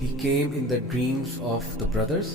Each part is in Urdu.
He came in the dreams of the brothers,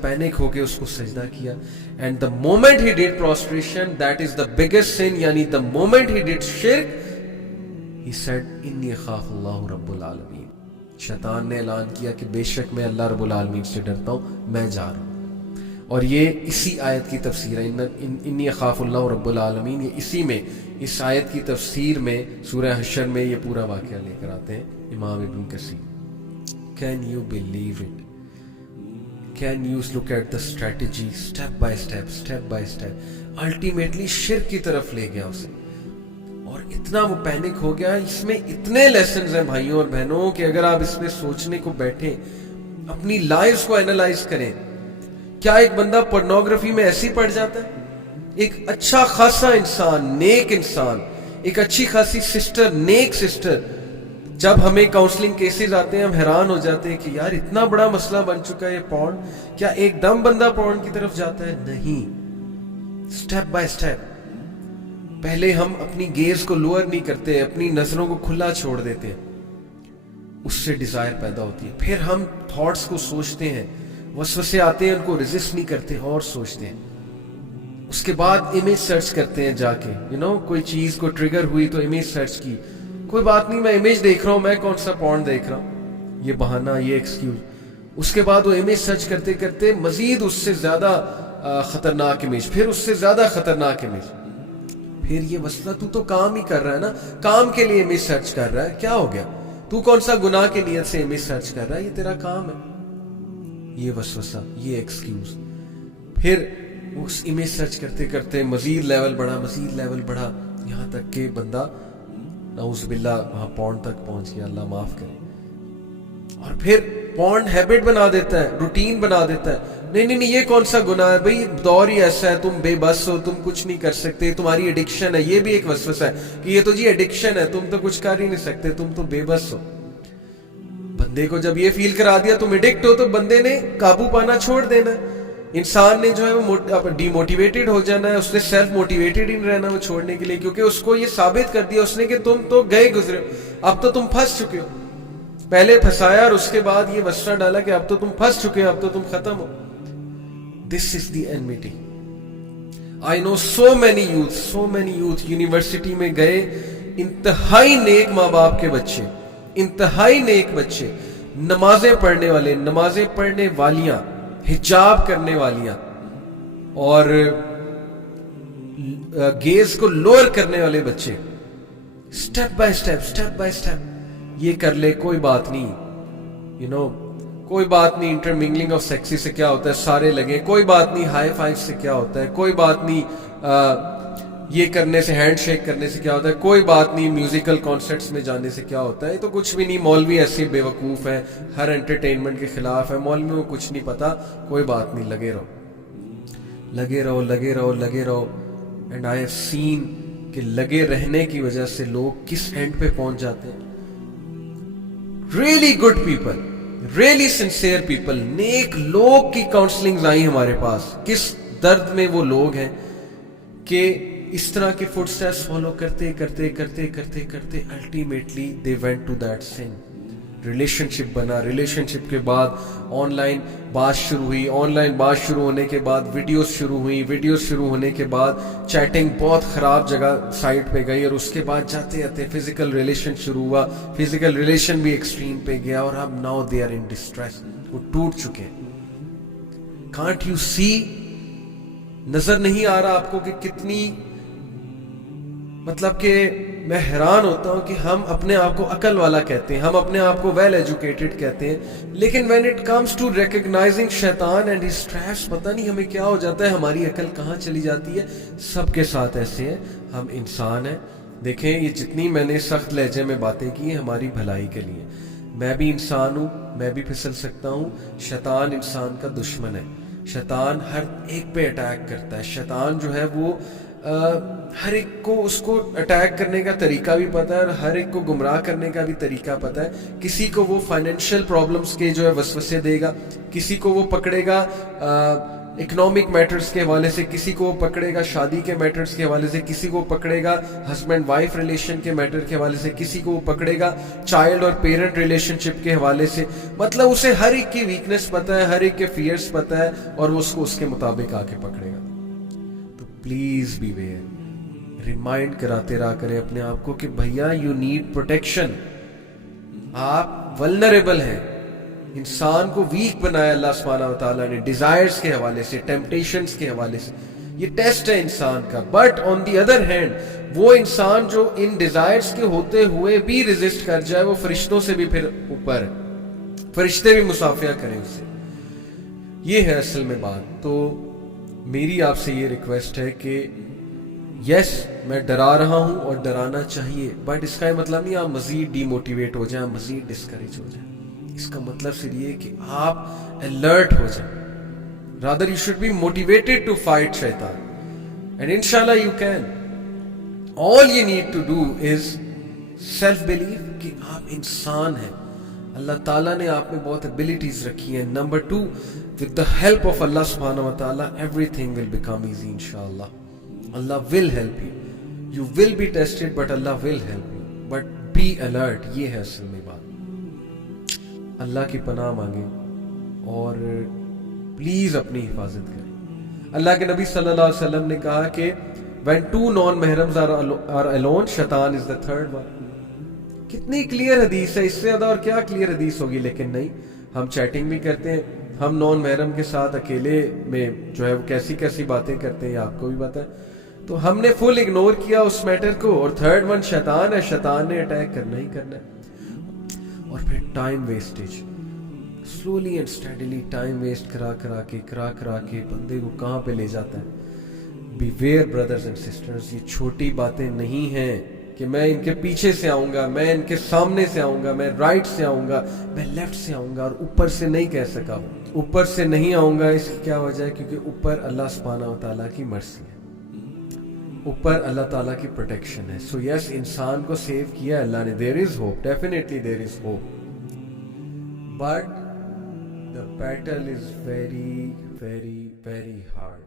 پینک ہو کے اس کو سجدہ کیا. And the moment he did prostration, that is the biggest sin, یعنی دا مومنٹ ہی ڈیڈ شرک, ہی سیڈ انی اخاف اللہ رب العالمین. شیطان نے اعلان کیا کہ بے شک میں اللہ رب العالمین سے ڈرتا ہوں, میں جا رہا ہوں. اور یہ اسی آیت کی تفسیر ہے, انی اخاف اللہ رب العالمین. یہ اسی میں, اس آیت کی تفسیر میں سورہ حشر میں یہ پورا واقعہ لے کر آتے ہیں امام ابن کثیر. Can you believe it? Can you look at the strategy step by step? Ultimately شرک کی طرف لے گیا اسے, اور اتنا وہ پینک ہو گیا. اس میں اتنے لیسنز ہیں بھائیوں اور بہنوں کہ اگر آپ اس میں سوچنے کو بیٹھیں, اپنی لائف کو اینالائز کریں. کیا ایک بندہ پورنوگرافی میں ایسے ہی پڑ جاتا ہے؟ ایک اچھا خاصا انسان, نیک انسان, ایک اچھی خاصی سسٹر, نیک سسٹر, جب ہمیں کاؤنسلنگ کیسز آتے ہیں ہم حیران ہو جاتے ہیں کہ یار اتنا بڑا مسئلہ بن چکا ہے یہ پورن. کیا ایک دم بندہ پورن کی طرف جاتا ہے؟ نہیں, سٹیپ بائی سٹیپ. پہلے ہم اپنی گیز کو لوور نہیں کرتے, اپنی نظروں کو کھلا چھوڑ دیتے ہیں, اس سے ڈیزائر پیدا ہوتی ہے. پھر ہم تھاٹس کو سوچتے ہیں, وسوسے آتے ہیں ان کو ریزسٹ نہیں کرتے اور سوچتے ہیں. اس کے بعد امیج سرچ کرتے ہیں جا کے, کوئی چیز کو ٹریگر ہوئی تو امیج سرچ کی. کوئی بات نہیں, میں امیج دیکھ رہا ہوں, میں کون سا پورن دیکھ رہا ہوں, یہ بہانہ, یہ ایکسکیوز. اس کے بعد وہ امیج سرچ کرتے کرتے مزید اس سے زیادہ خطرناک امیج, پھر اس سے زیادہ خطرناک امیج. پھر یہ مسئلہ تو کام ہی کر رہا ہے نا, کام کے لیے امیج سرچ کر رہا ہے, کیا ہو گیا؟ تو کون سا گناہ کی نیت سے امیج سرچ کر رہا ہے؟ یہ تیرا کام ہے. یہ وسوسہ, یہ ایکسکیوز. پھر اس امیج سرچ کرتے کرتے مزید لیول بڑھا, یہاں تک کہ بندہ نعوذ باللہ وہاں پورن تک پہنچ گیا, اللہ معاف کرے. اور پھر پورن ہیبٹ بنا دیتا ہے, روٹین بنا دیتا ہے. نہیں, یہ کون سا گناہ ہے بھئی, دور ہی ایسا ہے, تم بے بس ہو, تم کچھ نہیں کر سکتے, تمہاری ایڈکشن ہے. یہ بھی ایک وسوسہ ہے کہ یہ تو جی ایڈکشن ہے, تم تو کچھ کر ہی نہیں سکتے, تم تو بے بس ہو. بندے کو جب یہ فیل کرا دیا تم ایڈکٹ ہو, تو بندے نے قابو پانا چھوڑ دینا ہے. انسان نے جو ہے وہ ڈی موٹیویٹڈ ہو جانا ہے, اس نے سیلف موٹیویٹڈ ہی نہیں رہنا وہ چھوڑنے کے لیے, کیونکہ اس کو یہ ثابت کر دیا اس نے کہ تم تو گئے گزرے, اب تو تم پھنس چکے ہو. پہلے پھنسایا اور اس کے بعد یہ وسوسہ ڈالا کہ اب تو تم پھنس چکے ہو, اب تو تم ختم ہو. دس از دی enmity. I know so many youth university میں گئے, انتہائی نیک ماں باپ کے بچے, انتہائی نیک بچے, نمازیں پڑھنے والے, نمازیں پڑھنے والیاں, حجاب کرنے والیاں, اور گیز کو لوور کرنے والے بچے. سٹیپ بائی سٹیپ یہ کر لے, کوئی بات نہیں, کوئی بات نہیں, انٹرمنگلنگ آف سیکسی سے کیا ہوتا ہے, سارے لگے, کوئی بات نہیں, ہائی فائیو سے کیا ہوتا ہے, کوئی بات نہیں, یہ کرنے سے, ہینڈ شیک کرنے سے کیا ہوتا ہے, کوئی بات نہیں, میوزیکل کانسرٹس میں جانے سے کیا ہوتا ہے, تو کچھ بھی نہیں. مولوی ایسے بے وقوف ہیں, ہر انٹرٹینمنٹ کے خلاف ہے, مولویوں کو کچھ نہیں پتا, کوئی بات نہیں, لگے رہو. اینڈ آئی ہیو سین کہ لگے رہنے کی وجہ سے لوگ کس اینڈ پہ پہنچ جاتے ہیں. Really good people, really sincere people, نیک لوگ کی کاؤنسلنگز آئی ہمارے پاس. کس درد میں وہ لوگ ہیں کہ اس طرح کے فٹ سٹیپس فالو کرتے ultimately they went to that sin. Relationship بنا, ریلیشن شپ کے بعد آن لائن بات شروع ہوئی, آن لائن بات شروع ہونے کے بعد ویڈیوز شروع ہوئی, ویڈیوز شروع ہونے کے بعد چیٹنگ بہت خراب جگہ سائٹ پہ گئی, اور اس کے بعد جاتے جاتے فزیکل ریلیشن شروع ہوا, فزیکل ریلیشن بھی ایکسٹریم پہ گیا, اور اب now they are in distress, وہ ٹوٹ چکے ہیں. کانٹ یو سی, نظر نہیں آ رہا آپ کو کہ کتنی, مطلب کہ میں حیران ہوتا ہوں کہ ہم اپنے آپ کو عقل والا کہتے ہیں, ہم اپنے آپ کو ویل ایجوکیٹڈ کہتے ہیں, لیکن when it comes to recognizing شیطان and his traps, پتہ نہیں ہمیں کیا ہو جاتا ہے, ہماری عقل کہاں چلی جاتی ہے. سب کے ساتھ ایسے ہیں, ہم انسان ہیں. دیکھیں یہ جتنی میں نے سخت لہجے میں باتیں کی ہیں ہماری بھلائی کے لیے. میں بھی انسان ہوں, میں بھی پھسل سکتا ہوں. شیطان انسان کا دشمن ہے, شیطان ہر ایک پہ اٹیک کرتا ہے. شیطان جو ہے وہ ہر ایک کو اس کو اٹیک کرنے کا طریقہ بھی پتہ ہے, اور ہر ایک کو گمراہ کرنے کا بھی طریقہ پتہ ہے. کسی کو وہ فائنینشیل پرابلمس کے جو ہے وسوسے دے گا, کسی کو وہ پکڑے گا اکنامک میٹرز کے حوالے سے کسی کو پکڑے گا, شادی کے میٹرز کے حوالے سے کسی کو پکڑے گا, ہسبینڈ وائف ریلیشن کے میٹر کے حوالے سے کسی کو پکڑے گا, چائلڈ اور پیرنٹ ریلیشن شپ کے حوالے سے. مطلب اسے ہر ایک کی ویکنس پتہ ہے, ہر ایک کے فیئرز پتہ ہے, اور وہ اس کو اس کے مطابق آ کے پکڑے گا. تو پلیز بی ویئر, ریمائنڈ کراتے رہا کرے اپنے آپ کو کہ بھیا یو نیڈ پروٹیکشن. آپ ولنریبل ہیں. انسان کو ویک بنایا اللہ سبحانہ و تعالیٰ نے ڈیزائرز کے حوالے سے, ٹیمپٹیشنز کے حوالے سے. یہ ٹیسٹ ہے انسان کا. But on the other hand وہ انسان جو ان ڈیزائرز کے ہوتے ہوئے بھی ریزسٹ کر جائے, وہ فرشتوں سے بھی پھر اوپر ہے, فرشتے بھی مصافحہ کریں اس سے. یہ ہے اصل میں بات. تو میری آپ سے یہ ریکویسٹ ہے کہ یس میں ڈرا رہا ہوں اور ڈرانا چاہیے, بٹ اس کا یہ مطلب نہیں آپ مزید ڈی موٹیویٹ ہو جائیں, مزید ڈسکریج ہو جائیں. اس کا مطلب صرف یہ کہ آپ الرٹ ہو جائیں. Rather you should be motivated to fight شیطان, اینڈ انشاءاللہ you can. All you need to do is self belief کہ آپ انسان ہیں. اللہ تعالیٰ نے آپ میں بہت ابیلٹیز رکھی ہیں. Number 2, with the help of Allah subhanahu wa ta'ala everything will become easy inshallah. Allah will help you. You will be tested but Allah will help you. But be alert. یہ ہے اصل میں بات. اللہ کی پناہ مانگیں اور پلیز اپنی حفاظت کریں. اللہ کے نبی صلی اللہ علیہ وسلم نے کہا کہ when two non-mahrams are alone, shaitan is the third one. کتنی کلیئر حدیث ہے, اس سے زیادہ اور کیا کلیئر حدیث ہوگی. لیکن نہیں, ہم چیٹنگ بھی کرتے ہیں, ہم نان محرم کے ساتھ اکیلے میں جو ہے وہ کیسی کیسی باتیں کرتے ہیں, آپ کو بھی پتہ ہے. تو ہم نے فل اگنور کیا اس میٹر کو, اور تھرڈ ون شیطان ہے, شیطان نے اٹیک کرنا ہی کرنا ہے. اور پھر time wastage, slowly and steadily time waste کرا کے بندے کو کہاں پہ لے جاتا ہے. Beware brothers and sisters, یہ چھوٹی باتیں نہیں ہیں کہ میں ان کے پیچھے سے آؤں گا, میں ان کے سامنے سے آؤں گا, میں رائٹ سے آؤں گا, میں لیفٹ سے آؤں گا, اور اوپر سے نہیں کہہ سکا ہوں. اوپر سے نہیں آؤں گا, اس کی کیا وجہ ہے؟ کیونکہ اوپر اللہ سبحانہ و تعالیٰ کی مرسی ہے, اوپر اللہ تعالیٰ کی پروٹیکشن ہے. سو یس, انسان کو سیو کیا اللہ نے. There is hope, definitely there is hope, but the battle is very very very hard.